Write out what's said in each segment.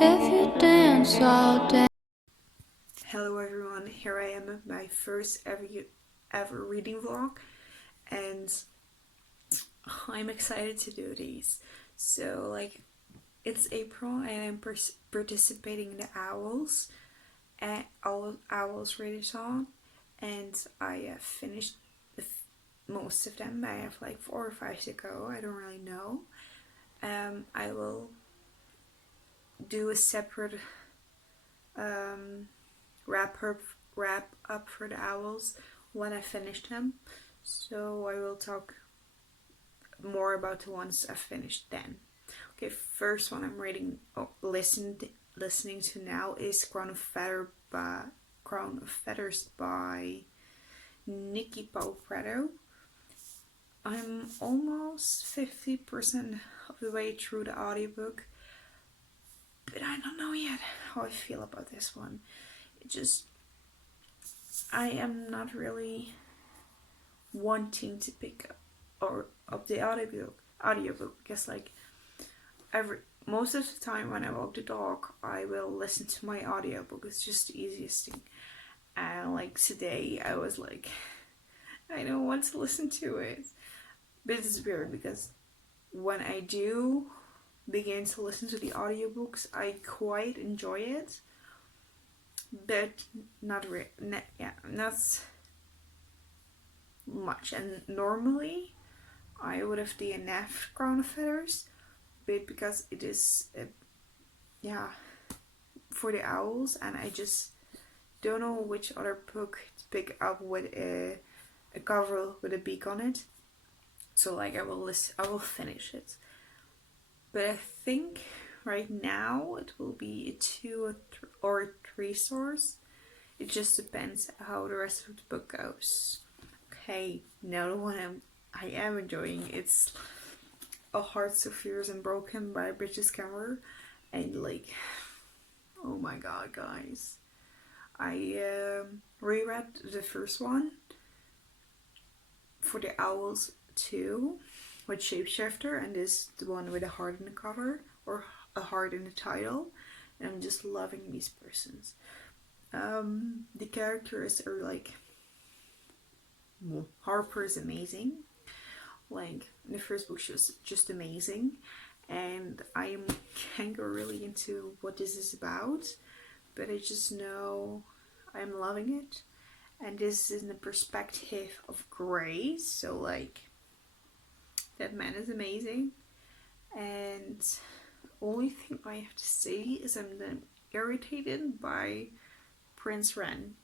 If you dance all day. Hello everyone, here I am at my first ever reading vlog, and I'm excited to do these. So it's April and I'm participating in the Owls Readathon, and I finished most of them. I have like 4 or 5 to go, I don't really know. I will do a separate wrap up for the owls when I finish them. So I will talk more about the ones I've finished then. Okay, first one I'm listening to now is Crown of Feathers by Nikki Paupretto. I'm almost 50% of the way through the audiobook, but I don't know yet how I feel about this one. I am not really wanting to pick up the audiobook because most of the time when I walk the dog I will listen to my audiobook. It's just the easiest thing. And like today I was like, I don't want to listen to it. But it's weird because when I do begin to listen to the audiobooks I quite enjoy it, but not much. And normally I would have DNF Crown of Feathers, but because it is for the owls, and I just don't know which other book to pick up with a cover with a beak on it. So I will finish it. But I think right now it will be a 2 or 3 stars. It just depends how the rest of the book goes. Okay, now the one I am enjoying, it's A Heart So Fierce and Broken by British Camera. And oh my god, guys, I reread the first one for the Owls too, with Shapeshifter, and this the one with a heart in the cover, or a heart in the title, and I'm just loving these persons. The characters are Harper is amazing. In the first book she was just amazing, and I can't go really into what this is about, but I just know I'm loving it. And this is in the perspective of Grace, so that man is amazing. And only thing I have to say is I'm then irritated by Prince Ren.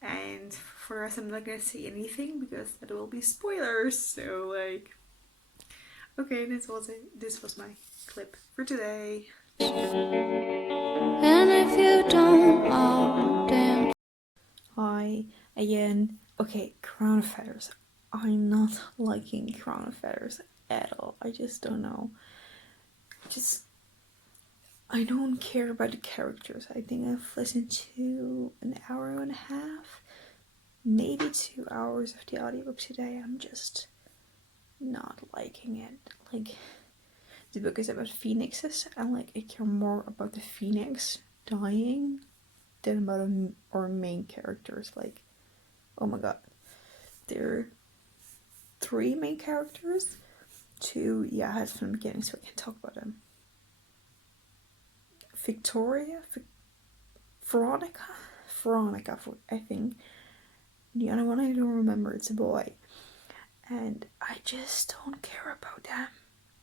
And for the rest I'm not gonna say anything because that will be spoilers. So okay, this was my clip for today. And if you don't all dance. Hi again. Okay, Crown of Feathers. I'm not liking Crown of Feathers at all. I just don't know. I don't care about the characters. I think I've listened to an hour and a half, maybe 2 hours of the audiobook today. I'm just not liking it. The book is about phoenixes, and I care more about the phoenix dying than about our main characters. Oh my god, there are 3 main characters. 2, I had from the beginning, so I can talk about them. Veronica, I think. The other one I don't remember, it's a boy. And I just don't care about them.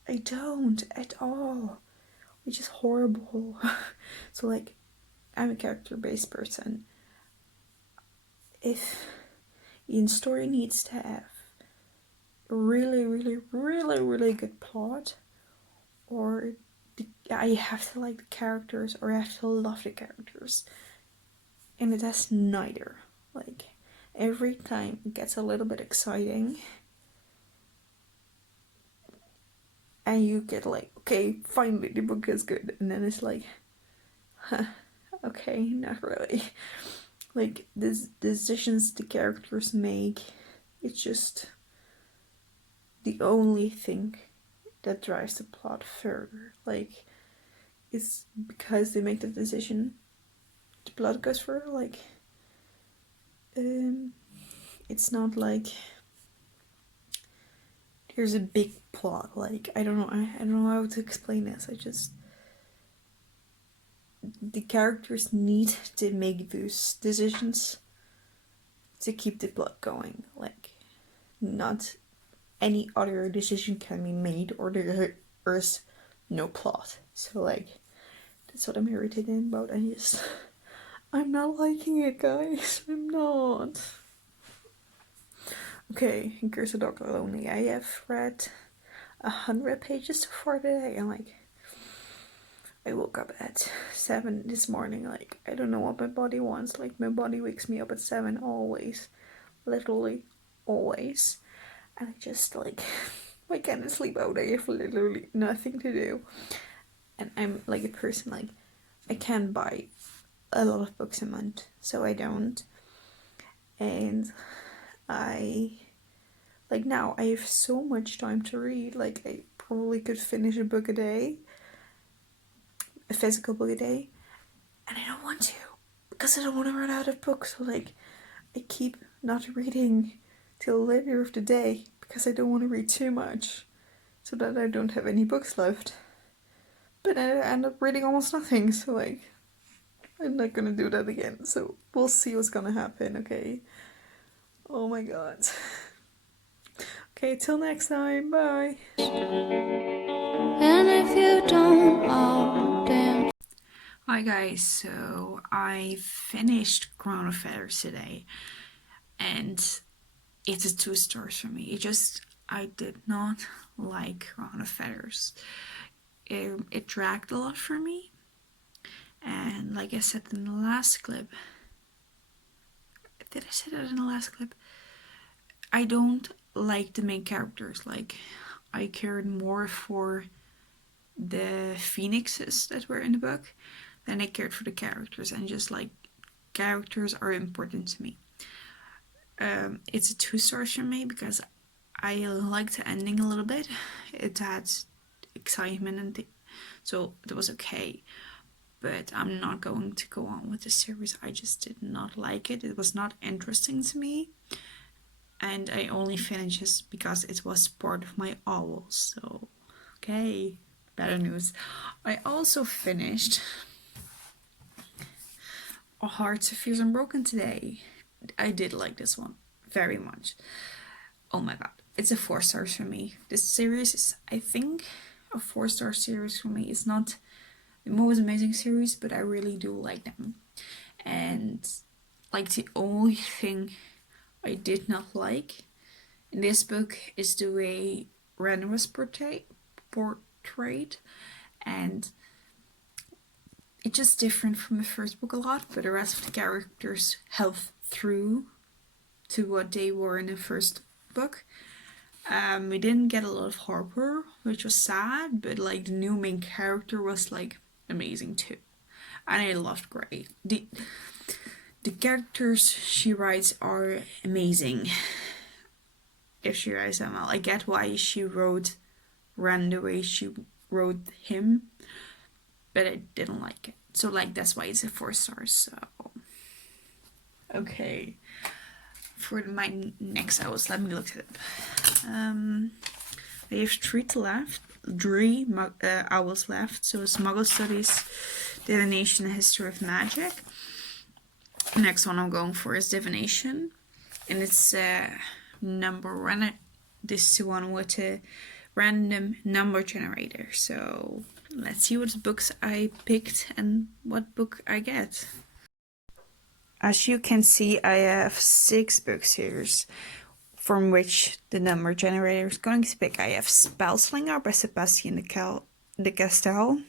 I don't at all. Which is horrible. So I'm a character-based person. If the story needs to have a really, really, really, really good plot, or I have to like the characters, or I have to love the characters, and it has neither. Every time it gets a little bit exciting, and you get okay, finally the book is good, and then it's okay, not really. The decisions the characters make, it's just the only thing that drives the plot further. it's because they make the decision the plot goes through. Like, it's not like there's a big plot. Like, I don't know. I don't know how to explain this. The characters need to make those decisions to keep the plot going. Like, not any other decision can be made, or there's no plot. So, like, that's what I'm irritated about. I'm not liking it, guys. I'm not. Okay, Curse the Dog Lonely. I have read 100 pages so far today, and like, I woke up at 7 this morning. Like, I don't know what my body wants. Like, my body wakes me up at 7 always, literally always, and I just like, I can't sleep out. I have literally nothing to do, and I'm like a person like, I can buy a lot of books a month, so I don't, and now I have so much time to read. Like, I probably could finish a book a day, a physical book a day, and I don't want to because I don't want to run out of books. So like, I keep not reading till later of the day because I don't want to read too much, so that I don't have any books left. But I end up reading almost nothing. So like, I'm not gonna do that again. So we'll see what's gonna happen. Okay. Oh my god. Okay, till next time. Bye. And if you don't, I'll dance. Hi guys, so I finished Crown of Feathers today, and it's a 2 stars for me. I did not like Crown of Feathers. It dragged a lot for me, and like I said in the last clip, did I say that in the last clip? I don't like the main characters. Like, I cared more for the phoenixes that were in the book than I cared for the characters, and just like, characters are important to me. It's a 2 stars for me because I liked the ending a little bit. It had excitement and so it was okay. But I'm not going to go on with the series. I just did not like it. It was not interesting to me. And I only finished this because it was part of my owl. So, okay, better news. I also finished A Hearts of Fears Unbroken today. I did like this one very much. Oh my god, it's a 4 stars for me. This series is, I think, a 4-star series for me. It's not the most amazing series, but I really do like them. And like, the only thing I did not like in this book is the way Ren was portrayed, and it's just different from the first book a lot, but the rest of the characters held through to what they were in the first book. We didn't get a lot of Harper, which was sad, but like, the new main character was like amazing too, and I loved Grey. The characters she writes are amazing. If she writes them well, I get why she wrote Ren the way she wrote him, but I didn't like it. So like, that's why it's a 4 stars. So okay, for my next hours, let me look it up. I have 3 hours left. So Smuggle Studies, Divination, and History of Magic. The next one I'm going for is Divination, and it's this is the one with a random number generator. So let's see what books I picked and what book I get. As you can see, I have 6 books here from which the number generator is going to pick. I have Spellslinger by Sebastian de Castell,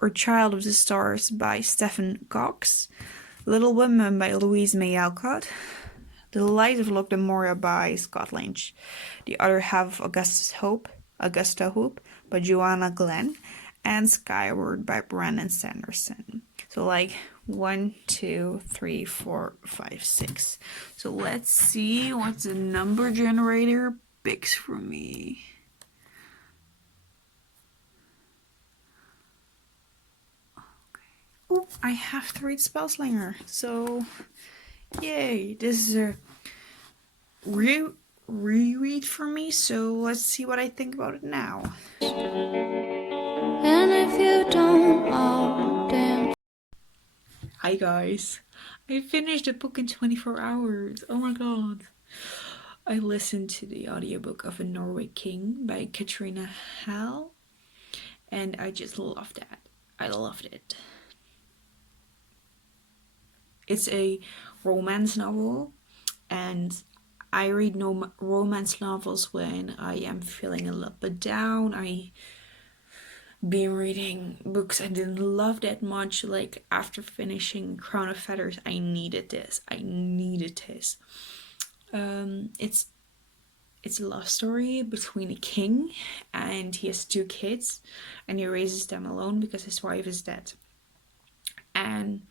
or Child of the Stars by Stephen Cox, Little Women by Louise May Alcott, The Light of Locke de Moria by Scott Lynch, The Other Half of Augusta Hope by Joanna Glenn, and Skyward by Brandon Sanderson. So like, 1, 2, 3, 4, 5, 6. So let's see what the number generator picks for me. I have to read Spellslinger. So, yay! This is a reread for me. So let's see what I think about it now. And if you don't, oh damn. Hi guys, I finished the book in 24 hours. Oh my god. I listened to the audiobook of A Norway King by Katrina Hall, and I just loved that. I loved it. It's a romance novel, and I read no romance novels when I am feeling a little bit down. I been reading books I didn't love that much. Like after finishing Crown of Feathers, I needed this. It's a love story between a king, and he has 2 kids, and he raises them alone because his wife is dead. And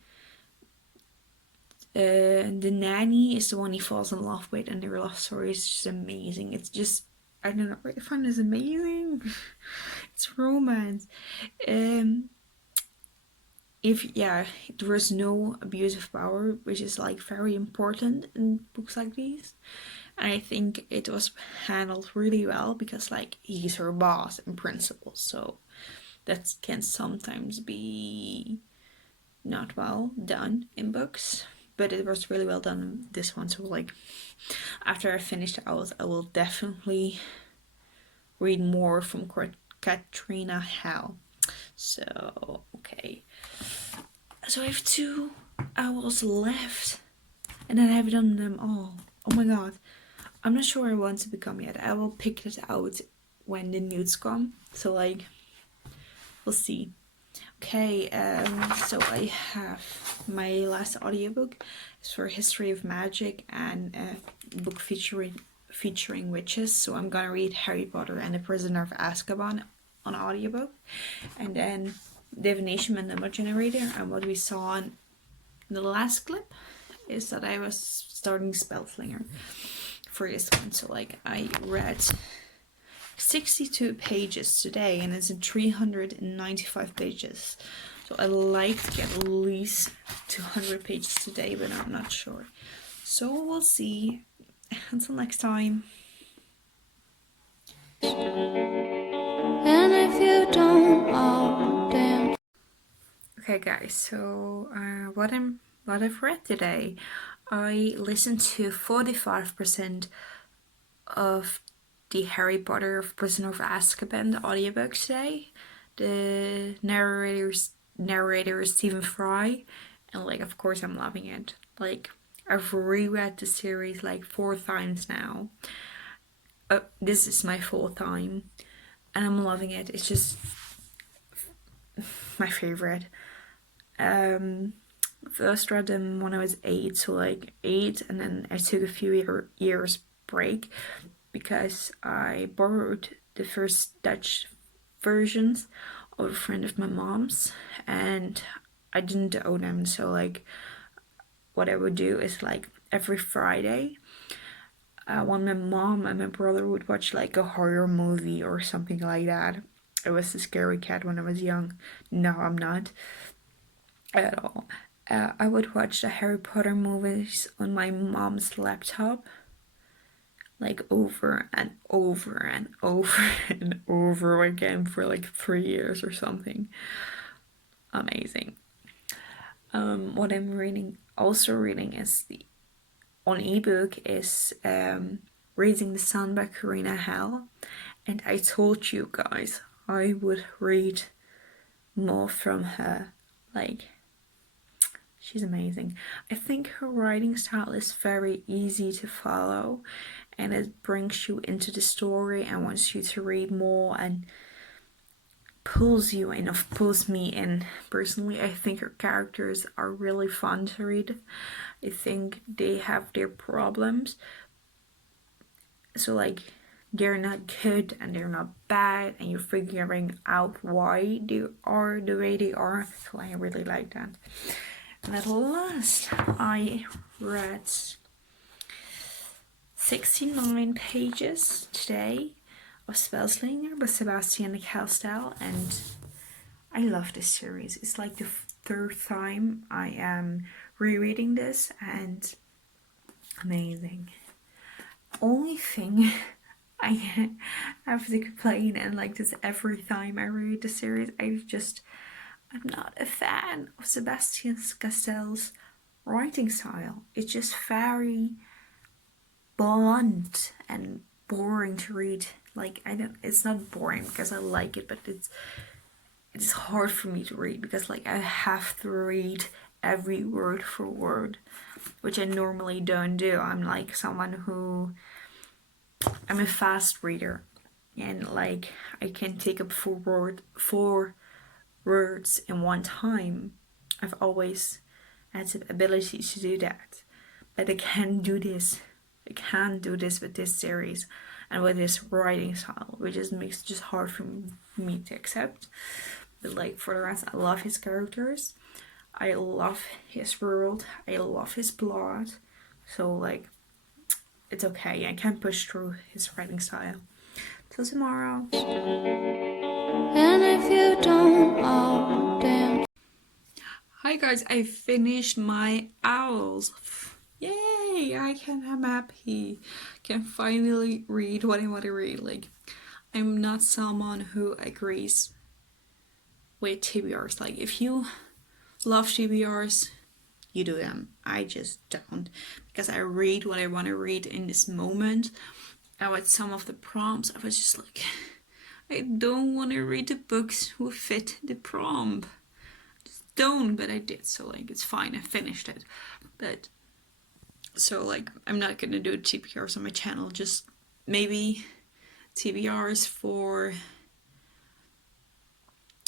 the nanny is the one he falls in love with, and their love story is just amazing. It's just, I don't know, I find this amazing. It's romance. There was no abuse of power, which is like very important in books like these. And I think it was handled really well because like he's her boss in principle, so that can sometimes be not well done in books, but it was really well done in this one. So like after I finished out, I will definitely read more from Katrina Hall. So okay, so I have 2 hours left, and then I've done them all. Oh my god, I'm not sure I want to become yet. I will pick it out when the nudes come. So like, we'll see. Okay, so I have my last audiobook. It's for History of Magic and a book featuring witches. So I'm gonna read Harry Potter and the Prisoner of Azkaban on audiobook, and then Divination and Number Generator. And what we saw in the last clip is that I was starting Spellslinger for this one. So like I read 62 pages today, and it's in 395 pages. So I like to get at least 200 pages today, but I'm not sure. So we'll see. Until next time. And if you don't, oh damn. Okay guys, so what I've read today, I listened to 45% of the Harry Potter of Prisoner of Azkaban audiobook today. The narrator is Stephen Fry, and like of course I'm loving it. Like I've reread the series like 4 times now. This is my 4th time, and I'm loving it. It's just my favorite. First read them when I was 8, so like 8, and then I took a few years break because I borrowed the first Dutch versions of a friend of my mom's, and I didn't own them. So like what I would do is like every Friday, when my mom and my brother would watch like a horror movie or something like that. I was a scary cat when I was young. No, I'm not at all. I would watch the Harry Potter movies on my mom's laptop, like over and over and over and over again for like 3 years or something. Amazing. What I'm also reading is on ebook is Raising the Sun by Karina Hall, and I told you guys I would read more from her. Like, she's amazing. I think her writing style is very easy to follow, and it brings you into the story and wants you to read more and pulls you in, or pulls me in. Personally, I think her characters are really fun to read. I think they have their problems. So like, they're not good and they're not bad, and you're figuring out why they are the way they are. So I really like that. And at last, I read 69 pages today of Spellslinger by Sebastian Castell, and I love this series. It's like the third time I am rereading this, and amazing. Only thing I have to complain, and like this every time I read the series, I'm not a fan of Sebastian Castell's writing style. It's just very blunt and boring to read. Like, it's not boring because I like it, but it's hard for me to read because like I have to read every word for word, which I normally don't do. I'm like I'm a fast reader, and like I can take up four words in one time. I've always had the ability to do that, but I can't do this. I can't do this with this series and with this writing style, which just makes it just hard for me to accept. But like for the rest, I love his characters. I love his world. I love his plot. So like, it's okay. I can push through his writing style. Till tomorrow. And if you don't, oh damn. Hi guys, I finished my owls. Yay! I'm happy. Can finally read what I want to read. Like, I'm not someone who agrees with TBRs. Like, if you love TBRs, you do them. I just don't, because I read what I want to read in this moment. And with some of the prompts, I was just like, I don't want to read the books who fit the prompt. Just don't, but I did. So like, it's fine. I finished it. But so like, I'm not gonna do TBRs on my channel. Just maybe TBRs for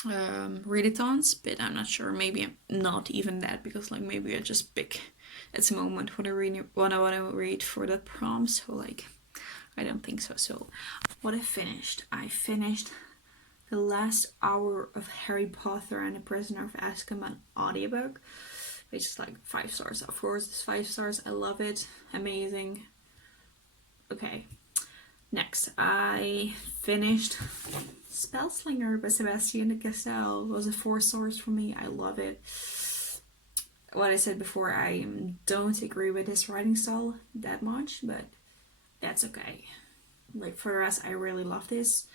readathons, but I'm not sure. Maybe I'm not even that, because like maybe I just pick at a moment what I want to read for that prompt. So like, I don't think so. So what I finished the last hour of Harry Potter and the Prisoner of Azkaban audiobook, which is like 5 stars. Of course, it's 5 stars. I love it. Amazing. Okay. Next, I finished Spellslinger by Sebastian Castell. It was a 4 stars for me. I love it. What I said before, I don't agree with his writing style that much, but that's okay. Like, for the rest, I really love this,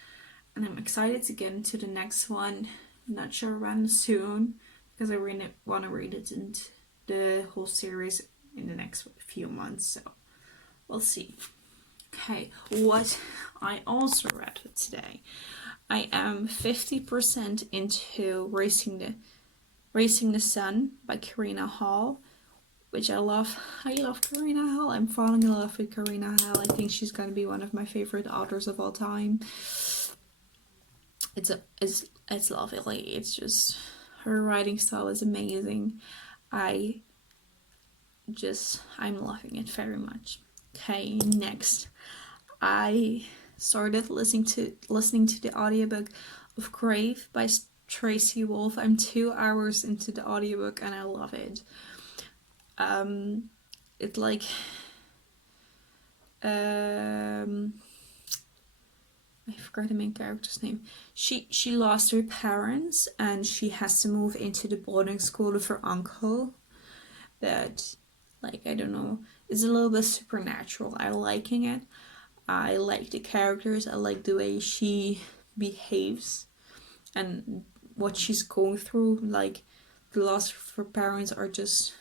and I'm excited to get into the next one. I'm not sure when soon, because I really want to read it in the whole series in the next few months, so we'll see. Okay, what I also read today, I am 50% into Racing the Sun by Karina Hall, which I love. I love Karina Hall. I'm falling in love with Karina Hall. I think she's gonna be one of my favorite authors of all time. It's lovely. It's just, her writing style is amazing. I'm loving it very much. Okay, next, I started listening to the audiobook of Crave by Tracy Wolf. I'm 2 hours into the audiobook and I love it. It's like I forgot the main character's name. She lost her parents and she has to move into the boarding school with her uncle. But like, I don't know, it's a little bit supernatural. I'm liking it. I like the characters. I like the way she behaves and what she's going through. Like, the loss of her parents are just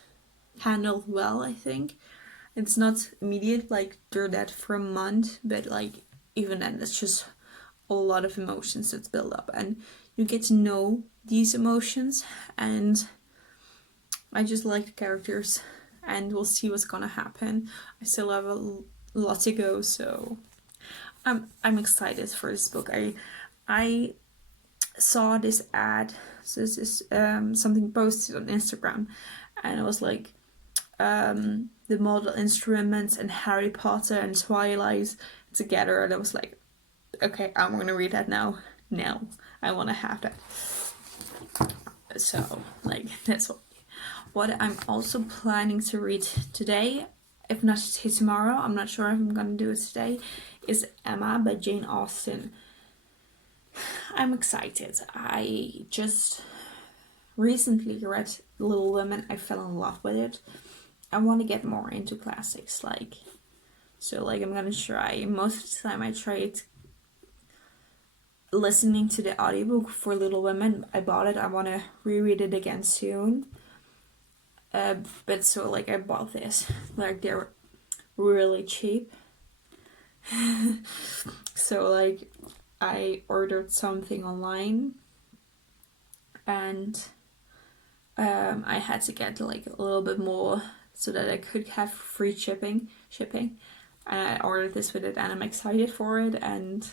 handled well, I think. It's not immediate, like they're dead for a month, but like, even then, it's just a lot of emotions that build up, and you get to know these emotions, and I just like the characters, and we'll see what's gonna happen. I still have a lot to go, so I'm excited for this book. I saw this ad, so this is something posted on Instagram, and it was like the model instruments and Harry Potter and Twilight together, and I was like, okay, I'm gonna read that now. I want to have that. So like, that's what I'm also planning to read today, if not today, tomorrow. I'm not sure if I'm gonna do it today. Is Emma by Jane Austen. I'm excited. recently read Little Women. I fell in love with it. I want to get more into classics, like, so like I'm gonna try. Most of the time, I tried listening to the audiobook for Little Women. I bought it. I want to reread it again soon. But so like I bought this, like they're really cheap. So like I ordered something online, and I had to get like a little bit more so that I could have free shipping. And I ordered this with it, and I'm excited for it, and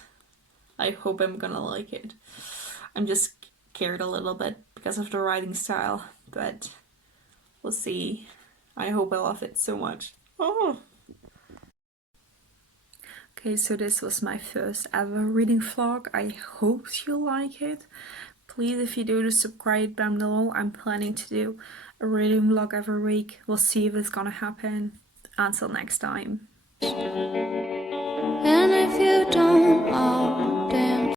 I hope I'm gonna like it. I'm just scared a little bit because of the writing style, but we'll see. I hope I love it so much. Oh. Okay, so this was my first ever reading vlog. I hope you like it. Please, if you do, subscribe down below. I'm planning to do a reading vlog every week. We'll see if it's gonna happen. Until next time.